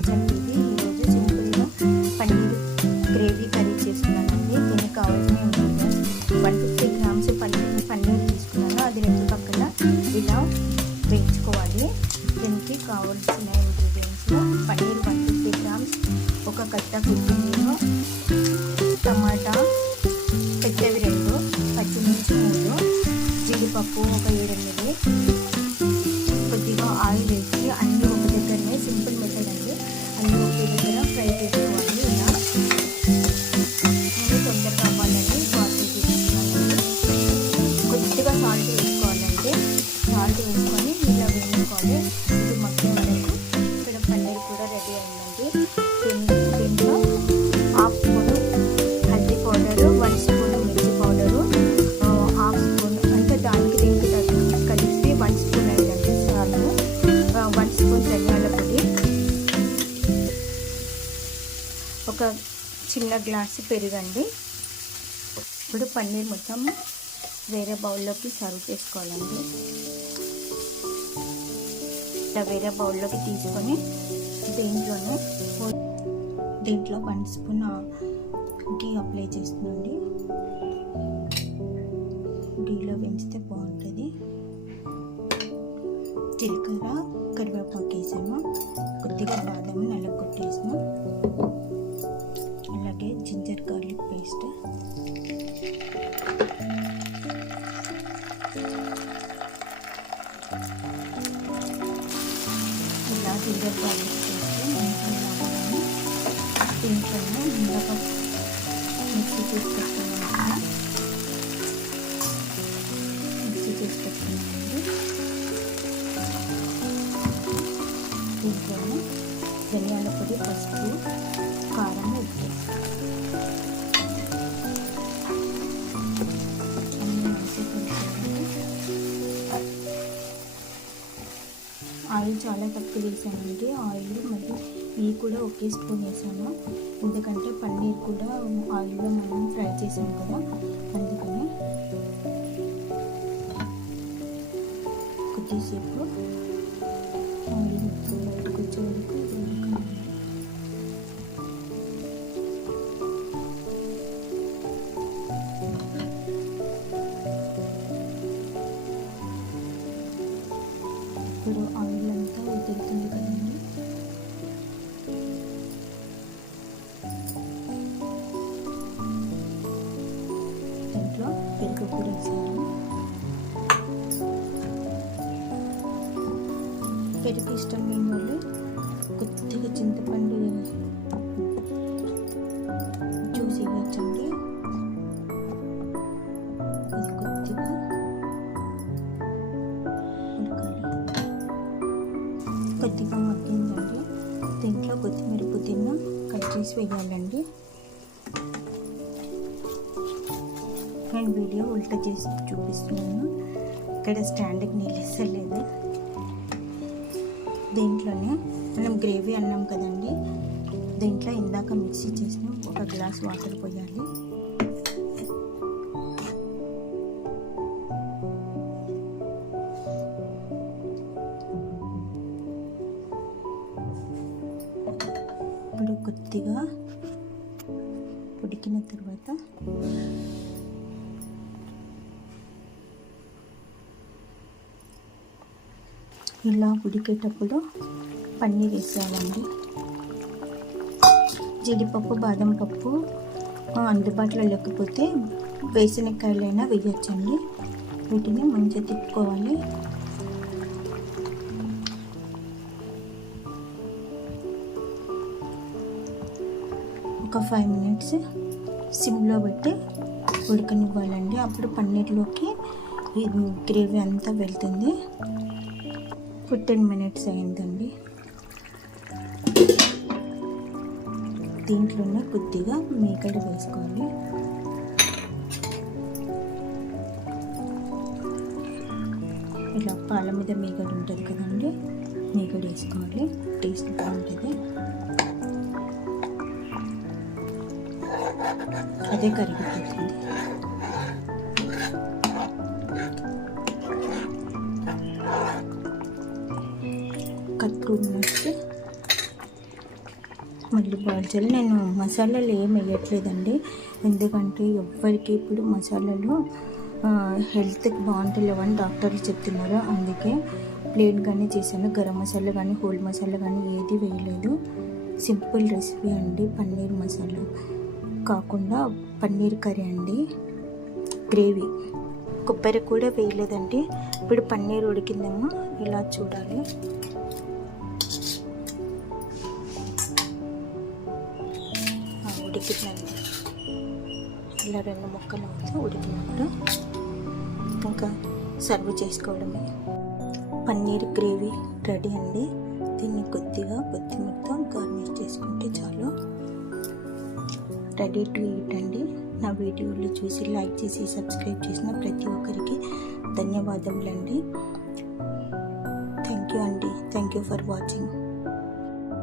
Kitchen TV. ఈరోజు సింపుల్గా paneer gravy curry చేస్తున్నానండి. దీనికి కావాల్సిన ఇంగ్రీడియంట్స్ 150 గ్రామ్స్ పన్నీర్ తీసుకున్నాను. అది రెండు పక్కన ఇలా వేయించుకోవాలి. దీనికి కావాల్సిన ఇంగ్రీడియంట్స్ పన్నీర్ 150 గ్రామ్స్, ఒక కట్ట కొత్తిమీర, టమాటా పెద్దవి 2, పచ్చిమిర్చి 3, జీడిపప్పు ఒక 7-8, కొద్దిగా ఆయిల్ వేసి అన్నీ ఒక దగ్గరనే, సింపుల్ మెథడ్ అండి, అన్నీ ఒకే దగ్గర ఫ్రై చేసుకోవాలి. ఇలా నేను తొందరగా అవ్వాలని వాటర్ తీసుకున్నానండి. కొద్దిగా సాల్ట్ వేసుకోవాలండి. సాల్ట్ వేసుకొని ఇలా వేసుకోవాలి. ఇది మగ్గే వరకు. ఇక్కడ పన్నీర్ కూడా రెడీ అయిందండి. దీంట్లో half spoon haldi powder, 1 spoon మిర్చి పౌడరు, హాఫ్ స్పూన్ అంటే దానికి దీనికి కలిసి 1 స్పూన్ అయిందండి సాల్ట్, 1 స్పూన్ ధనియాల పొడి, ఒక చిన్న గ్లాసు పెరుగండి. ఇప్పుడు పన్నీర్ మొత్తం వేరే బౌల్లోకి సర్వ్ చేసుకోవాలండి. ఇలా వేరే బౌల్లోకి తీసుకొని దీంట్లో 1 స్పూన్ ఘీ అప్లై చేస్తుందండి. ఘీలో వేస్తే బాగుంటుంది. జీలకర్ర, కరివేపాకు వేసాము, కొద్దిగా బాదం నల్లగొట్టేసాము, అలాగే జింజర్ గార్లిక్ పేస్ట్, ఇలా జింజర్ గార్లిక్ పేస్ట్ దీంట్లోనే ఇందాక మిక్సీ చేసి పెట్టుకున్నామండి. దీంట్లోనే ధనియాల పొడి, పసుపు, కారం, ఉప్పు ఆయిల్ చాలా తక్కువ వేసానండి. ఆయిల్ మళ్ళీ నెయ్యి కూడా ఒకే స్పూన్ వేసాను, ఎందుకంటే పన్నీర్ కూడా ఆయిల్లో మనం ఫ్రై చేసాం కదా, అందుకని కొద్దిసేపు ఆయిల్ బయటకు వచ్చే వరకు ఇప్పుడు ఆయిల్ అంతా వదులుతుంది కదండి. దీంట్లో పెరుగు కూడా వేసాను. పెరుగు ఇష్టం లేని వాళ్ళు కొద్దిగా చింతపండు జ్యూస్ ఇవ్వచ్చండి. ఇది కొద్దిగా కొద్దిగా మగ్గిందండి. దీంట్లో కొత్తిమీర, పుదీనా కట్ చేసి వేయాలండి. నేను వీడియో ఉల్టా చేసి చూపిస్తున్నాను, ఇక్కడ స్టాండ్కి నీళ్ళు వేసలేదు. దీంట్లోనే మనం గ్రేవీ అన్నాం కదండి, దీంట్లో ఇందాక మిక్సీ చేసిన 1 గ్లాస్ వాటర్ పోయాలి. ఇప్పుడు కొద్దిగా ఉడికిన తర్వాత ఇలా ఉడికేటప్పుడు పన్నీర్ వేసేయాలండి. జీడిపప్పు, బాదం పప్పు అందుబాటులో లేకపోతే వేరుశనగకాయలైనా వేయచ్చండి. వీటిని మంచిగా తిప్పుకోవాలి. ఒక 5 మినిట్స్ సిమ్లో పెట్టి ఉడకనివ్వాలండి. అప్పుడు పన్నీర్లోకి ఈ గ్రేవీ అంతా వెళ్తుంది. ఇప్పుడు 10 మినిట్స్ అయిందండి. దీంట్లోనే కొద్దిగా మేగడ వేసుకోవాలి. ఇలా పాల మీద మేగడ ఉంటుంది కదండి, మేగడ వేసుకోవాలి. టేస్ట్ బాగుంటుంది. అదే కరిగిపోతుంది. ఒక 2 మినిట్స్ మళ్ళీ బాయిల్ చేయాలి. నేను మసాలాలు ఏం వేయట్లేదండి, ఎందుకంటే ఎవ్వరికి ఇప్పుడు మసాలాలు హెల్త్కి బాగుంటలేవని డాక్టర్లు చెప్తున్నారు. అందుకే ప్లేన్గానే చేశాను. గరం మసాలా కానీ హోల్ మసాలా కానీ ఏది వేయలేదు. సింపుల్ రెసిపీ అండి, పన్నీర్ మసాలా కాకుండా పన్నీర్ కర్రీ అండి, గ్రేవీ. కొబ్బరి కూడా వేయలేదండి. ఇప్పుడు పన్నీర్ ఉడికిందేమో ఇలా చూడాలి. ఉడికిందండి, ఇలా 2 ముక్కలు అవుతే ఉడికినప్పుడు ఇంకా సర్వ్ చేసుకోవడమే. పన్నీర్ గ్రేవీ రెడీ అండి. దీన్ని కొద్దిగా కొత్తిమీరతో గార్నిష్ చేసుకుంటే చాలు. రెడీ టు ఈట్ అండి. నా వీడియోలు చూసి లైక్ చేసి సబ్స్క్రైబ్ చేసిన ప్రతి ఒక్కరికి ధన్యవాదములండి. థ్యాంక్ యూ అండి. Thank you for watching.